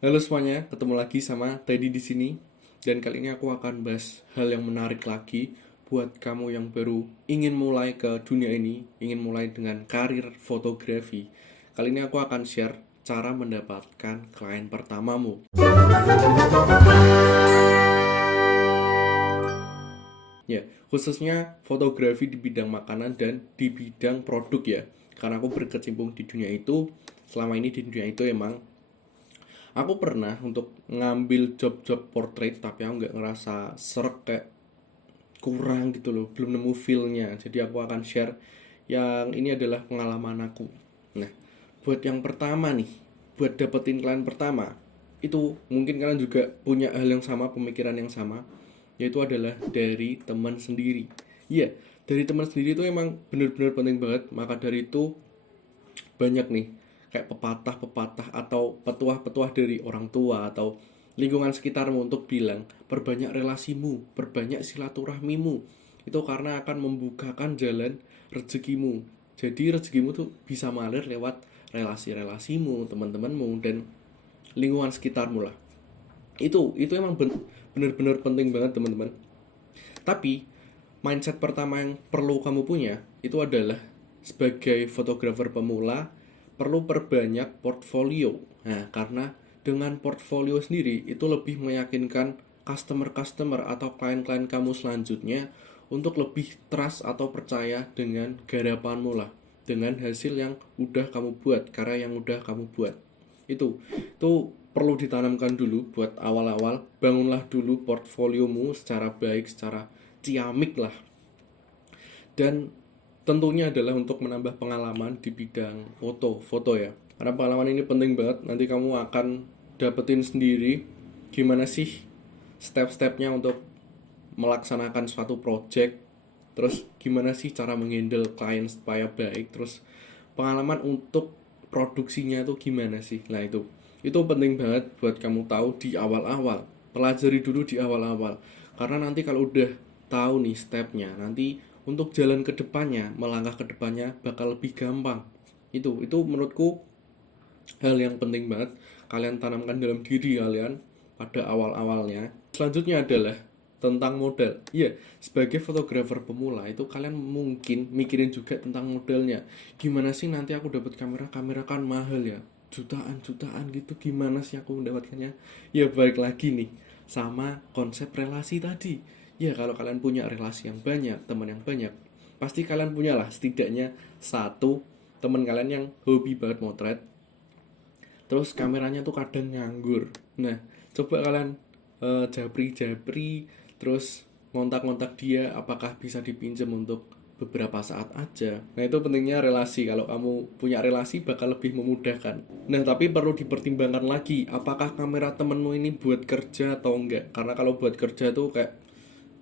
Halo semuanya, ketemu lagi sama Teddy di sini. Dan kali ini aku akan bahas hal yang menarik lagi buat kamu yang baru ingin mulai ke dunia ini, ingin mulai dengan karir fotografi. Kali ini aku akan share cara mendapatkan klien pertamamu. Ya, khususnya fotografi di bidang makanan dan di bidang produk ya. Karena aku berkecimpung di dunia itu, selama ini di dunia itu emang aku pernah untuk ngambil job-job portrait tapi aku nggak ngerasa serek, kayak kurang gitu loh, belum nemu feel-nya. Jadi aku akan share yang ini adalah pengalaman aku. Nah, buat yang pertama nih, buat dapetin klien pertama, itu mungkin kalian juga punya hal yang sama, pemikiran yang sama, yaitu adalah dari teman sendiri. Iya, dari teman sendiri itu emang bener-bener penting banget. Maka dari itu banyak nih kayak pepatah-pepatah atau petuah-petuah dari orang tua atau lingkungan sekitarmu untuk bilang perbanyak relasimu, perbanyak silaturahmimu. Itu karena akan membukakan jalan rezekimu. Jadi rezekimu tuh bisa mengalir lewat relasi-relasimu, teman-temanmu dan lingkungan sekitarmu lah. Itu emang bener-bener penting banget teman-teman. Tapi mindset pertama yang perlu kamu punya itu adalah sebagai fotografer pemula perlu perbanyak portfolio. Nah, karena dengan portfolio sendiri itu lebih meyakinkan customer-customer atau klien-klien kamu selanjutnya untuk lebih trust atau percaya dengan garapanmu lah, dengan hasil yang udah kamu buat, karya yang udah kamu buat. Itu perlu ditanamkan dulu buat awal-awal. Bangunlah dulu portfoliomu secara baik, secara ciamik lah. Dan tentunya adalah untuk menambah pengalaman di bidang foto ya. Karena pengalaman ini penting banget. Nanti kamu akan dapetin sendiri gimana sih step-stepnya untuk melaksanakan suatu project. Terus gimana sih cara menghandle klien supaya baik. Terus pengalaman untuk produksinya itu gimana sih. Nah itu penting banget buat kamu tahu di awal-awal. Pelajari dulu di awal-awal. Karena nanti kalau udah tahu nih stepnya, nanti untuk jalan ke depannya, melangkah ke depannya bakal lebih gampang. Itu menurutku hal yang penting banget kalian tanamkan dalam diri kalian pada awal-awalnya. Selanjutnya adalah tentang modal. Iya, sebagai fotografer pemula itu kalian mungkin mikirin juga tentang modalnya. Gimana sih nanti aku dapat kamera kan mahal ya, jutaan gitu, gimana sih aku mendapatkannya? Ya balik lagi nih sama konsep relasi tadi. Ya kalau kalian punya relasi yang banyak, teman yang banyak, pasti kalian punyalah setidaknya satu teman kalian yang hobi banget motret, terus kameranya tuh kadang nganggur. Nah, coba kalian japri-japri, terus ngontak-ngontak dia apakah bisa dipinjam untuk beberapa saat aja. Nah, itu pentingnya relasi. Kalau kamu punya relasi bakal lebih memudahkan. Nah, tapi perlu dipertimbangkan lagi apakah kamera temenmu ini buat kerja atau enggak. Karena kalau buat kerja tuh kayak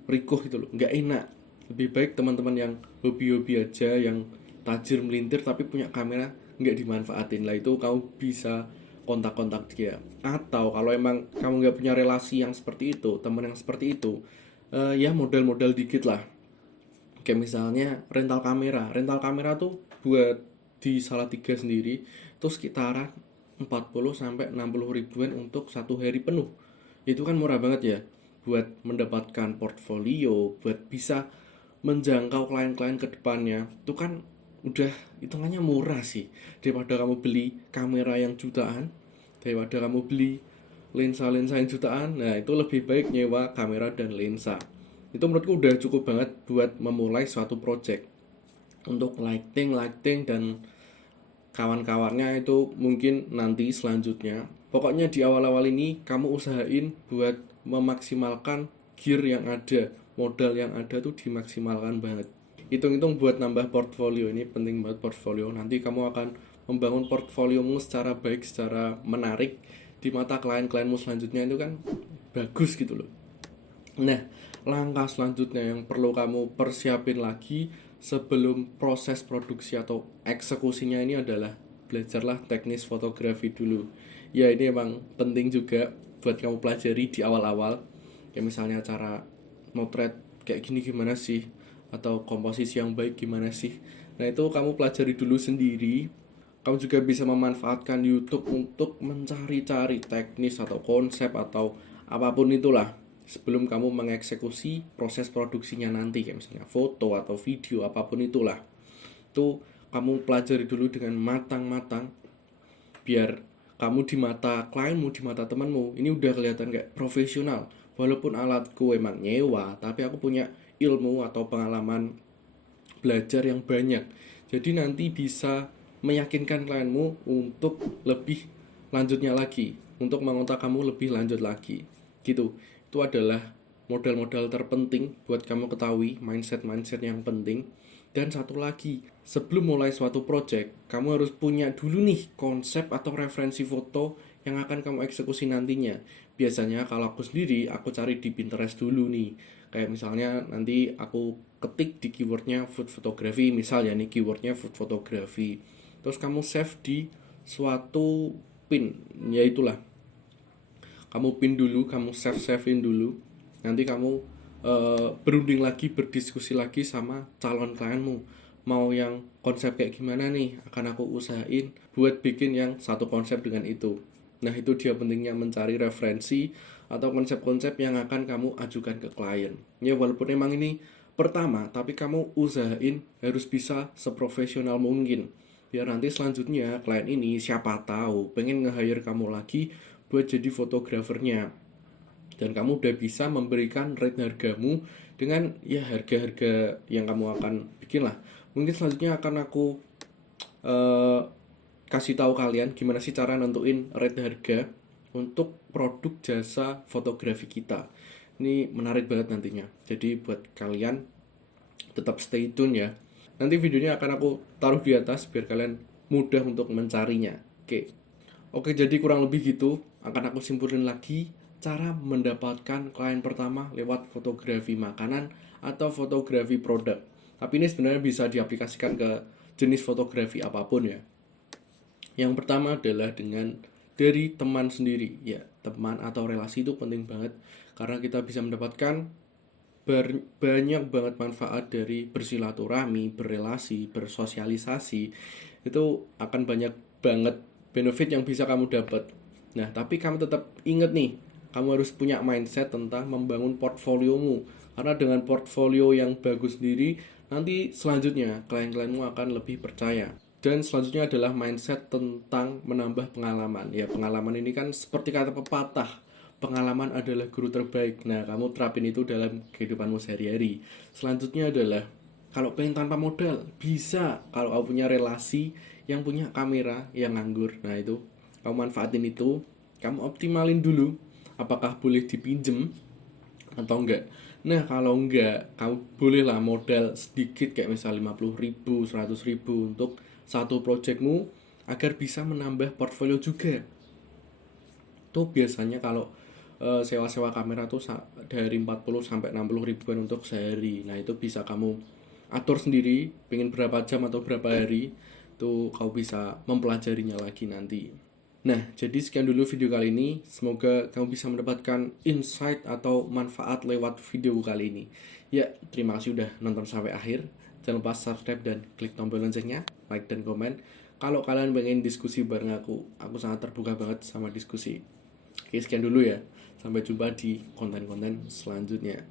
rikuh gitu loh, enggak enak. Lebih baik teman-teman yang hobi-hobi aja, yang tajir melintir tapi punya kamera nggak dimanfaatin lah, itu kamu bisa kontak-kontak dia. Atau kalau emang kamu nggak punya relasi yang seperti itu, teman yang seperti itu, ya modal-modal dikit lah. Kayak misalnya rental kamera tuh buat di Salatiga sendiri itu sekitaran 40 sampai 60 ribuan untuk satu hari penuh. Itu kan murah banget ya buat mendapatkan portfolio, buat bisa menjangkau klien-klien ke depannya. Itu kan udah hitungannya murah sih daripada kamu beli kamera yang jutaan, daripada kamu beli lensa-lensa yang jutaan. Nah, itu lebih baik nyewa kamera dan lensa. Itu menurutku udah cukup banget buat memulai suatu project. Untuk lighting dan kawan-kawannya itu mungkin nanti selanjutnya. Pokoknya di awal-awal ini kamu usahain buat memaksimalkan gear yang ada, modal yang ada tuh dimaksimalkan banget. Hitung-hitung buat nambah portfolio, ini penting banget portfolio. Nanti kamu akan membangun portfoliomu secara baik, secara menarik di mata klien-klienmu selanjutnya, itu kan bagus gitu loh. Nah, langkah selanjutnya yang perlu kamu persiapin lagi sebelum proses produksi atau eksekusinya ini adalah belajarlah teknis fotografi dulu. Ya, ini emang penting juga buat kamu pelajari di awal-awal. Kayak misalnya cara motret kayak gini gimana sih, atau komposisi yang baik gimana sih. Nah, itu kamu pelajari dulu sendiri. Kamu juga bisa memanfaatkan YouTube untuk mencari-cari teknis atau konsep atau apapun itulah sebelum kamu mengeksekusi proses produksinya nanti, kayak misalnya foto atau video apapun itulah. Itu kamu pelajari dulu dengan matang-matang biar kamu di mata klienmu, di mata temanmu ini udah kelihatan kayak profesional. Walaupun alatku emang nyewa, tapi aku punya ilmu atau pengalaman belajar yang banyak. Jadi nanti bisa meyakinkan klienmu untuk lebih lanjutnya lagi, untuk mengontak kamu lebih lanjut lagi. Gitu. Itu adalah modal-modal terpenting buat kamu ketahui, mindset-mindset yang penting. Dan satu lagi, sebelum mulai suatu project, kamu harus punya dulu nih konsep atau referensi foto yang akan kamu eksekusi nantinya. Biasanya kalau aku sendiri, aku cari di Pinterest dulu nih. Kayak misalnya nanti aku ketik di keywordnya food photography, misal ya nih keywordnya food photography. Terus kamu save di suatu pin, ya itulah. Kamu pin dulu, kamu save-savein dulu. Nanti kamu berunding lagi, berdiskusi lagi sama calon klienmu. Mau yang konsep kayak gimana nih, akan aku usahain buat bikin yang satu konsep dengan itu. Nah itu dia pentingnya mencari referensi atau konsep-konsep yang akan kamu ajukan ke klien. Ya walaupun emang ini pertama, tapi kamu usahain harus bisa seprofesional mungkin. Biar nanti selanjutnya klien ini siapa tahu pengen nge-hire kamu lagi buat jadi fotografernya. Dan kamu udah bisa memberikan rate hargamu dengan ya harga-harga yang kamu akan bikin lah. Mungkin selanjutnya akan aku kasih tahu kalian gimana sih cara nentuin rate harga untuk produk jasa fotografi kita. Ini menarik banget nantinya. Jadi buat kalian tetap stay tune ya. Nanti videonya akan aku taruh di atas biar kalian mudah untuk mencarinya. Oke, jadi kurang lebih gitu. Akan aku simpulin lagi cara mendapatkan klien pertama lewat fotografi makanan atau fotografi produk. Tapi ini sebenarnya bisa diaplikasikan ke jenis fotografi apapun ya. Yang pertama adalah dari teman sendiri. Ya, teman atau relasi itu penting banget karena kita bisa mendapatkan banyak banget manfaat dari bersilaturahmi, berrelasi, bersosialisasi. Itu akan banyak banget benefit yang bisa kamu dapat. Nah, tapi kamu tetap ingat nih, kamu harus punya mindset tentang membangun portfoliomu. Karena dengan portfolio yang bagus sendiri, nanti selanjutnya klien-klienmu akan lebih percaya. Dan selanjutnya adalah mindset tentang menambah pengalaman. Ya, pengalaman ini kan seperti kata pepatah, pengalaman adalah guru terbaik. Nah, kamu terapin itu dalam kehidupanmu sehari-hari. Selanjutnya adalah, kalau pengen tanpa modal, bisa. Kalau kamu punya relasi yang punya kamera yang nganggur, nah itu, kamu manfaatin itu, kamu optimalin dulu. Apakah boleh dipinjem atau enggak. Nah kalau enggak, kamu bolehlah modal sedikit kayak misal 50.000, 100.000 untuk satu projectmu agar bisa menambah portfolio juga. Tuh biasanya kalau sewa-sewa kamera tuh dari 40 sampai 60 ribuan untuk sehari. Nah itu bisa kamu atur sendiri, pengen berapa jam atau berapa hari, tuh kau bisa mempelajarinya lagi nanti. Nah, jadi sekian dulu video kali ini. Semoga kamu bisa mendapatkan insight atau manfaat lewat video kali ini. Ya, terima kasih udah nonton sampai akhir. Jangan lupa subscribe dan klik tombol loncengnya, like dan komen. Kalau kalian pengen diskusi bareng aku sangat terbuka banget sama diskusi. Oke, sekian dulu ya. Sampai jumpa di konten-konten selanjutnya.